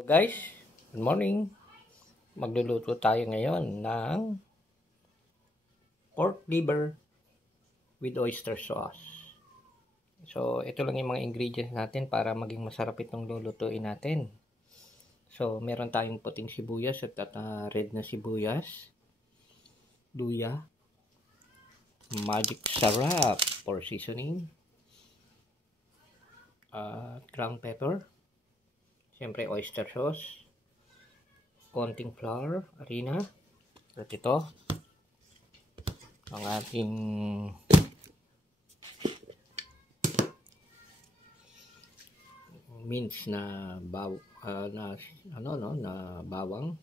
So guys, good morning. Magluluto tayo ngayon ng pork liver with oyster sauce. So ito lang yung mga ingredients natin para maging masarap itong lulutuin natin. So meron tayong puting sibuyas at red na sibuyas, luya, magic sarap for seasoning, ground pepper, siyempre oyster sauce, konting flour, harina, at ito ang ating mince na bawang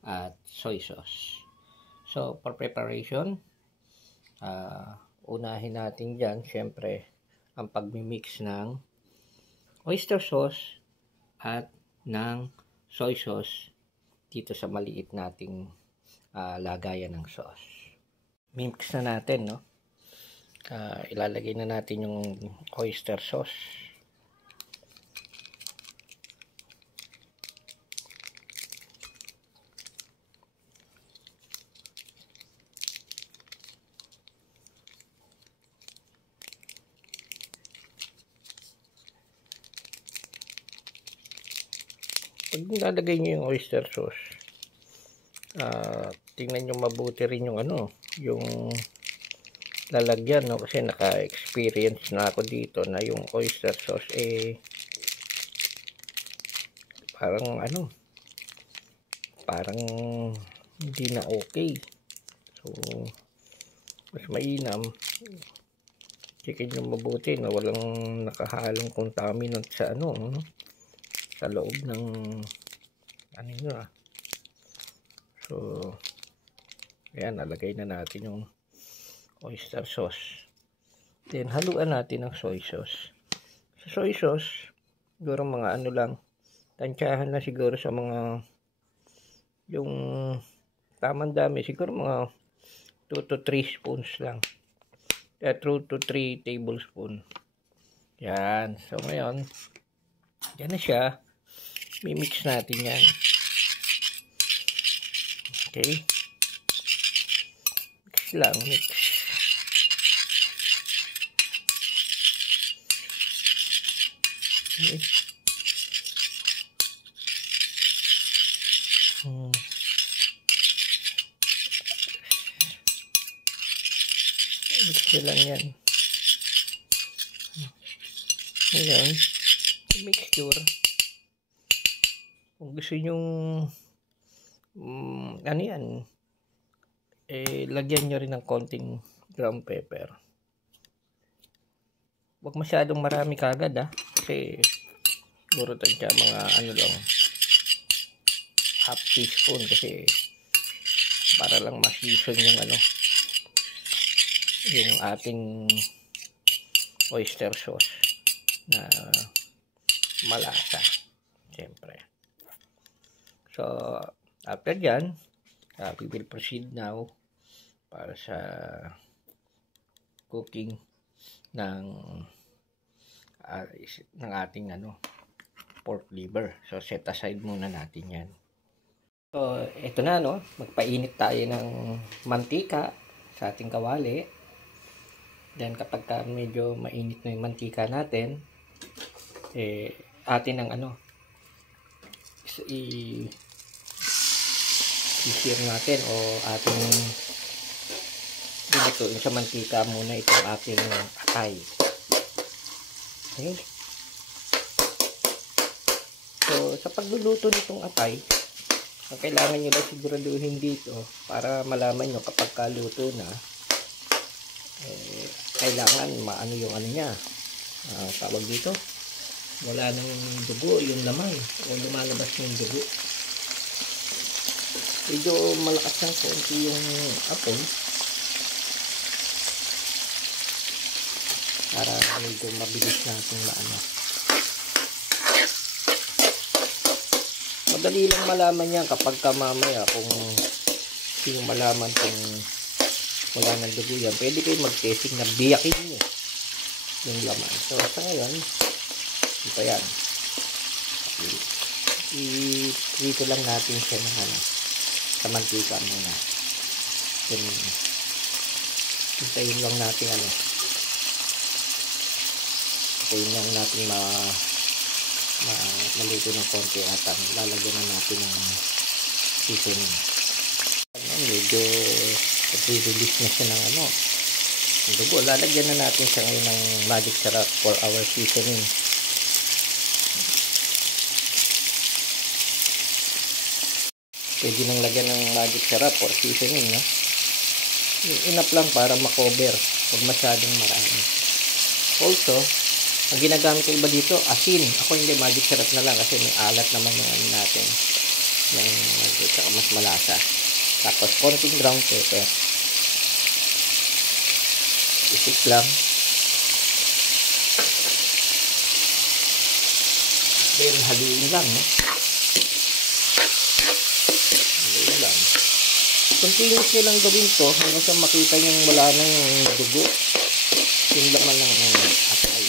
at soy sauce. So for preparation, unahin natin dyan siyempre ang pagmimix ng oyster sauce at ng soy sauce dito sa maliit nating lagayan ng sauce. Mix na natin, no? Ilalagay na natin yung oyster sauce. Pag nilalagay nyo yung oyster sauce, tingnan nyo mabuti rin yung yung lalagyan, no? Kasi naka-experience na ako dito na yung oyster sauce parang parang hindi na okay. So mas mainam checkin nyo mabuti na walang nakahalong contaminant sa sa loob ng So ayan, nalagay na natin yung oyster sauce. Then haluan natin ng soy sauce. Sa soy sauce siguro mga lang, tansyahan na siguro sa mga yung tamang dami, siguro mga 2 to 3 spoons lang. 2 to 3 tablespoon. Yan. So ngayon, yan na siya. Mimix natin yan. Okay. Mix lang. Mix. Okay. Mix lang yan. Ngayon, mixture. Kung gusto nyong lagyan nyo rin ng konting ground pepper. Huwag masyadong marami kagad, kasi siguro tansya mga lang, half teaspoon, kasi para lang ma-season yung yung ating oyster sauce na malasa, siyempre. So after dyan, we will proceed now para sa cooking ng ating pork liver. So set aside muna natin yan. So ito na, magpainit tayo ng mantika sa ating kawali. Then kapag medyo mainit na yung mantika natin, atin ang i-sear natin o ating binutuin sa mantika muna itong ating atay. Okay? So sa pagluluto nitong atay, ang kailangan nyo lang siguraduhin dito para malaman nyo kapag kaluto na, kailangan yung niya, tawag dito, wala nang dugo yung laman o lumalabas yung dugo. Medyo malakas ng konti yung apoy para medyo mabilis natin madali lang malaman yan kapag mamaya kung yung malaman kung wala nang dugo yan. Pwede kayo mag-testing na biyakin nyo yung laman. So sa ngayon, ito yan. i-prito lang natin siya ng ano, sa mantika muna. Then, hintayin lang natin ano, hintayin lang natin maluto ng konti at lalagyan na natin ng seasoning. Medyo release na siya ng ano, dugo. Lalagyan na natin siya ngayon ng magic sarap for our seasoning. Pwede nang lagyan ng magic sarap for seasoning, no? Enough lang para makover, huwag masyadong marami. Also, ang ginagamit ko iba dito, asin. Ako hindi, magic sarap na lang kasi may alat naman yung ano natin, yung mas malasa. Tapos konting ground pepper, isip lang. Then haluin lang, no? Haluin lang. Continuous nyo lang gawin to hanggang sa makita nyo wala nang dugo yung laman ng atay.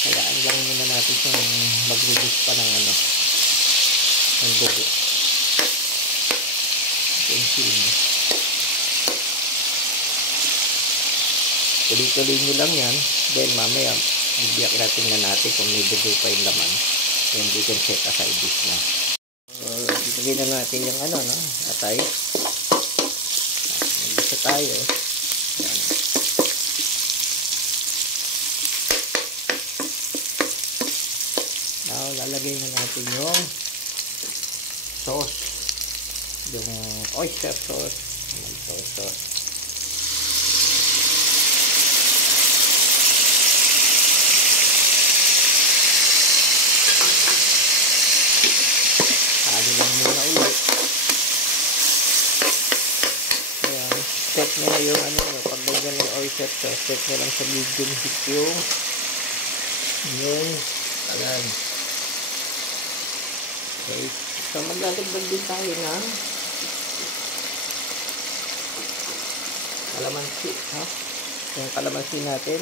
Hayaan lang muna natin siyang mag-reduce pa ng ano, ng dugo. Tuloy-tuloy nyo lang yan. Then mamaya bibiyak natin na natin kung may dugo pa yung laman. Then we can set aside this na. Ilagay na natin yung ano, no, atay. Nagisa tayo. Yan. Now, lalagay na natin yung sauce. Yung oyster sauce. Yung soy sauce. Halo lang muna ulit. Ayan. Set nyo na yung ano, pag ganyan yung oyster sauce, set nyo lang sa medium heat yung talan. Okay. So, maglalagdag din tayo ng kalamansi. Ha? Yung kalamansi natin,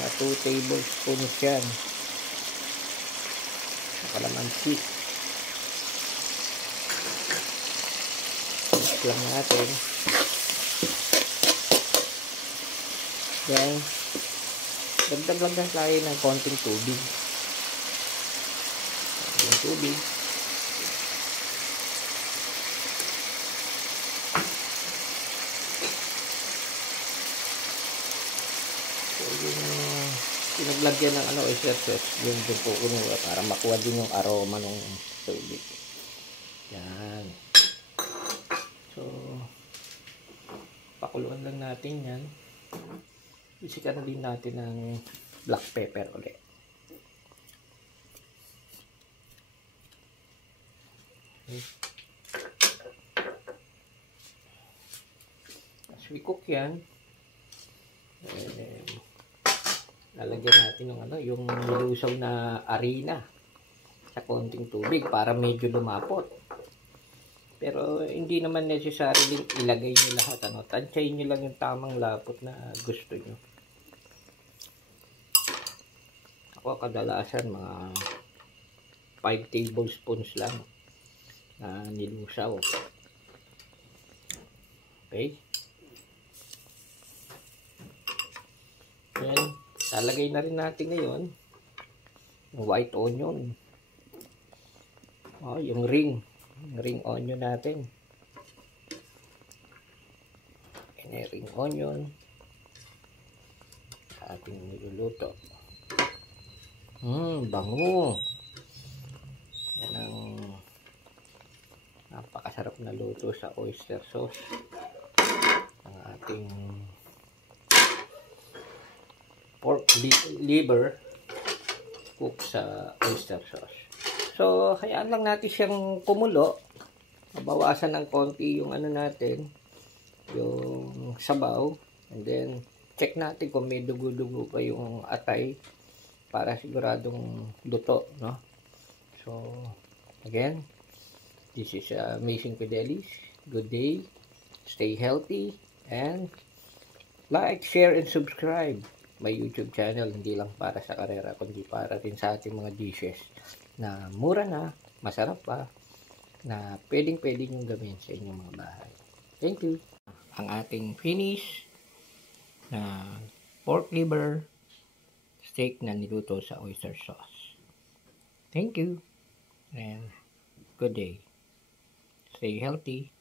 mga 2 tablespoons yan. Kalamansi. Mix lang natin. Then, dagdag lang tayo ng konting tubig. Yung tubig. So, yung pinaglagyan ng ano, oyster sauce, yung po kuno para makuha din yung aroma ng tubig. Yan. So, pakuluan lang natin yan. Isikan din natin ng black pepper ulit. Okay. As we cook yan, lalagyan natin ng ano, yung nilusaw na harina sa konting tubig para medyo lumapot. Pero hindi naman necessary ilagay nyo lahat. Ano, tansyahin nyo lang yung tamang lapot na gusto nyo. Ako kadalasan mga 5 tablespoons lang na nilusaw. Okay. Yan. Lalagay na rin natin ngayon yung white onion. Oh, yung ring onion natin. Yan, ring onion. Ating niluluto. Bango. Yan ang napakasarap na luto sa oyster sauce. Ang ating pork liver cook sa oyster sauce. So, hayaan lang natin siyang kumulo. Mabawasan ng konti yung ano natin, yung sabaw. And then, check natin kung may dugo-dugo pa yung atay para siguradong luto, no? So, again, this is Amazing Fidelis. Good day. Stay healthy and like, share, and subscribe. may YouTube channel, hindi lang para sa karera, kundi para rin sa ating mga dishes na mura na, masarap pa, na pwedeng-pwede nyo gawin sa inyong mga bahay. Thank you. Ang ating finish na pork liver steak na niluto sa oyster sauce. Thank you and good day. Stay healthy.